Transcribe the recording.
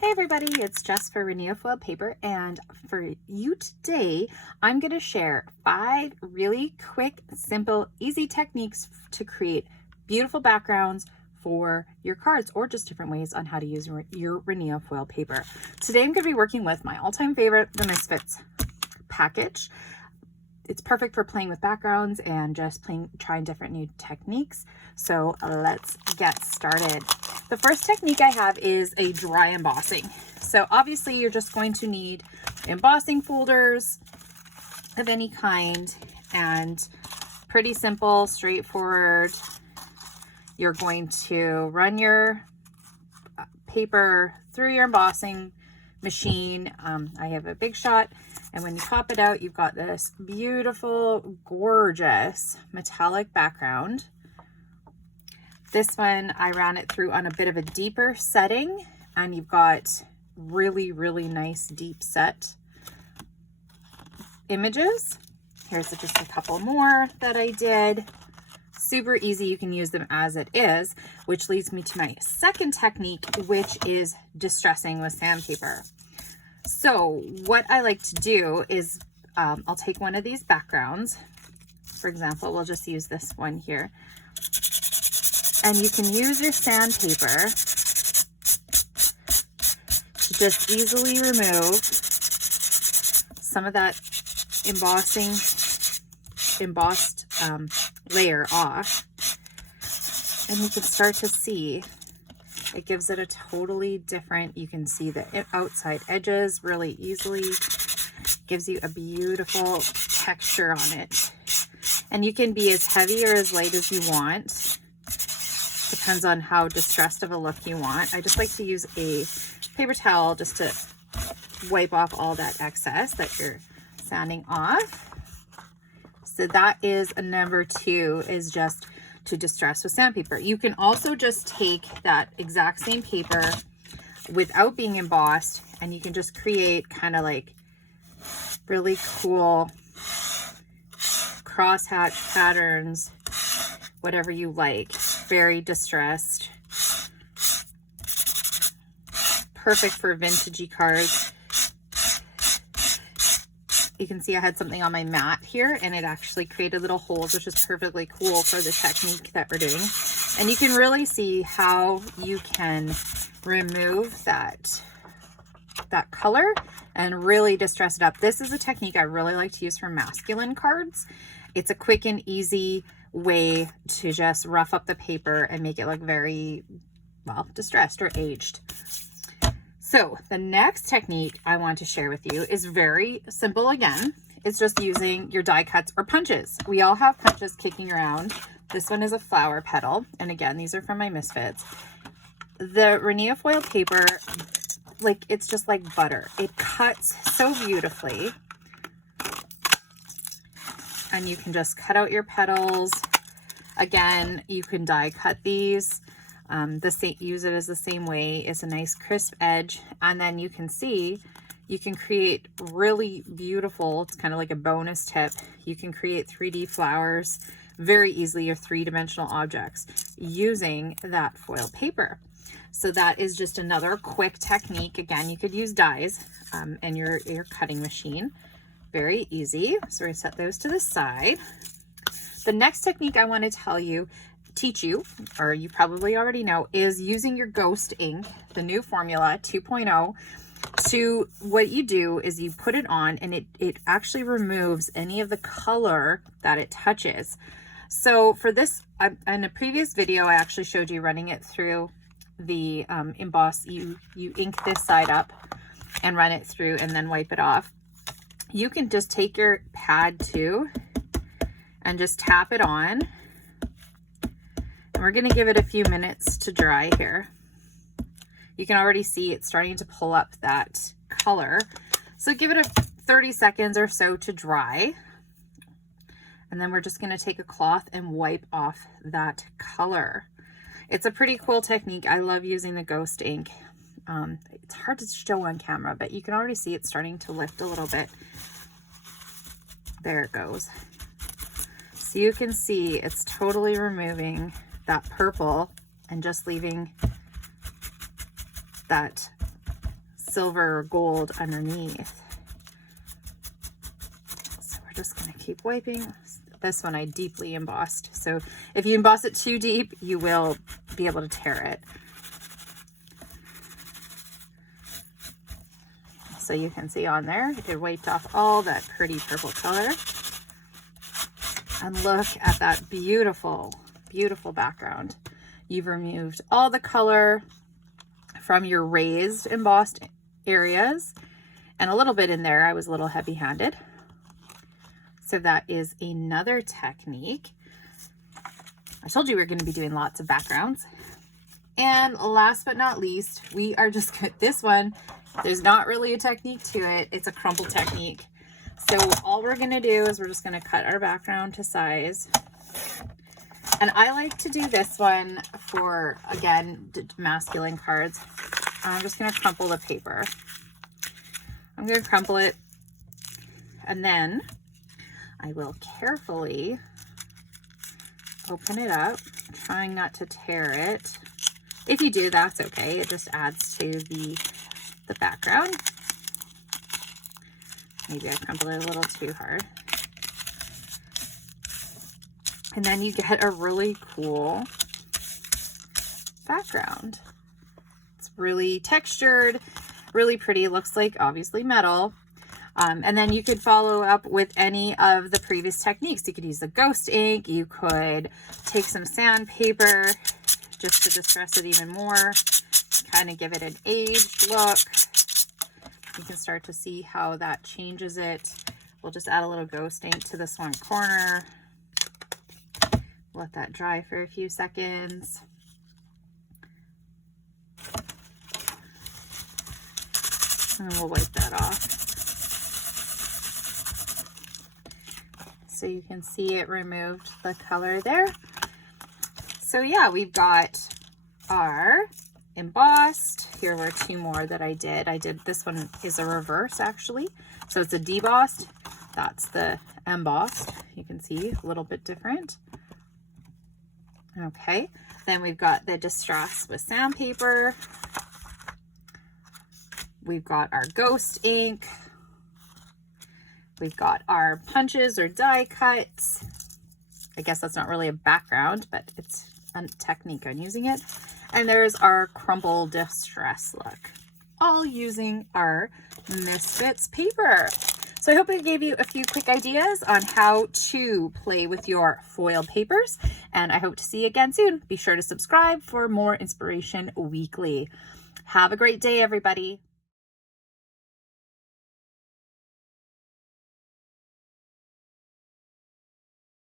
Hey everybody, it's Jess for Rinea Foiled Paper, and for you today, I'm going to share 5 really quick, simple, easy techniques to create beautiful backgrounds for your cards, or just different ways on how to use your Rinea Foiled Paper. Today I'm going to be working with my all-time favorite, the Misfits package. It's perfect for playing with backgrounds and just trying different new techniques. So let's get started. The first technique I have is a dry embossing. So obviously you're just going to need embossing folders of any kind, and pretty simple, straightforward. You're going to run your paper through your embossing machine. I have a Big Shot, and when you pop it out, you've got this beautiful, gorgeous metallic background. This one, I ran it through on a bit of a deeper setting, and you've got really, really nice deep set images. Here's just a couple more that I did. Super easy, you can use them as it is, which leads me to my second technique, which is distressing with sandpaper. So what I like to do is I'll take one of these backgrounds. For example, we'll just use this one here. And you can use your sandpaper to just easily remove some of that embossed layer off. And you can start to see it gives it a totally different, you can see the outside edges really easily, gives you a beautiful texture on it. And you can be as heavy or as light as you want. Depends on how distressed of a look you want. I just like to use a paper towel just to wipe off all that excess that you're sanding off. So that is a number 2, is just to distress with sandpaper. You can also just take that exact same paper without being embossed, and you can just create kind of like really cool crosshatch patterns, whatever you like. Very distressed. Perfect for vintagey cards. You can see I had something on my mat here, and it actually created little holes, which is perfectly cool for the technique that we're doing. And you can really see how you can remove that color and really distress it up. This is a technique I really like to use for masculine cards. It's a quick and easy way to just rough up the paper and make it look very, well, distressed or aged. So the next technique I want to share with you is very simple again. It's just using your die cuts or punches. We all have punches kicking around. This one is a flower petal. And again, these are from my Misfits. The Rinea Foiled Paper, like, it's just like butter. It cuts so beautifully. And you can just cut out your petals. Again, you can die cut these. Use it as the same way. It's a nice crisp edge, and then you can see you can create really beautiful, it's kind of like a bonus tip, you can create 3D flowers very easily, or 3-dimensional objects, using that foil paper. So that is just another quick technique. Again, you could use dies and your cutting machine. Very easy. So we're gonna set those to the side. The next technique I want to teach you, or you probably already know, is using your ghost ink, the new formula 2.0. So what you do is you put it on, and it actually removes any of the color that it touches. So for this, in a previous video, I actually showed you running it through the emboss. You ink this side up and run it through and then wipe it off. You can just take your pad too and just tap it on. And we're going to give it a few minutes to dry here. You can already see it's starting to pull up that color. So give it a 30 seconds or so to dry. And then we're just going to take a cloth and wipe off that color. It's a pretty cool technique. I love using the ghost ink. It's hard to show on camera, but you can already see it's starting to lift a little bit. There it goes. So you can see it's totally removing that purple and just leaving that silver or gold underneath. So we're just going to keep wiping. This one I deeply embossed. So if you emboss it too deep, you will be able to tear it. So you can see on there, it wiped off all that pretty purple color. And look at that beautiful, beautiful background. You've removed all the color from your raised embossed areas, and a little bit in there. I was a little heavy-handed. So that is another technique. I told you we were going to be doing lots of backgrounds. And last but not least, we are just good. This one, there's not really a technique to it. It's a crumble technique. So all we're going to do is we're just going to cut our background to size. And I like to do this one for, again, masculine cards. I'm just going to crumple the paper. I'm going to crumple it, and then I will carefully open it up, trying not to tear it. If you do, that's okay. It just adds to the background. Maybe I crumpled it a little too hard. And then you get a really cool background. It's really textured, really pretty. It looks like obviously metal. And then you could follow up with any of the previous techniques. You could use the ghost ink. You could take some sandpaper just to distress it even more, kind of give it an aged look. You can start to see how that changes it. We'll just add a little ghost ink to this one corner. Let that dry for a few seconds. And we'll wipe that off. So you can see it removed the color there. So yeah, we've got our embossed. Here were two more that I did. This one is a reverse actually. So it's a debossed. That's the embossed. You can see a little bit different. Okay, then we've got the distress with sandpaper. We've got our ghost ink. We've got our punches or die cuts. I guess that's not really a background, but it's a technique on using it. And there's our crumble distress look, all using our Misfits paper. So I hope it gave you a few quick ideas on how to play with your foiled papers, and I hope to see you again soon. Be sure to subscribe for more inspiration weekly. Have a great day, everybody.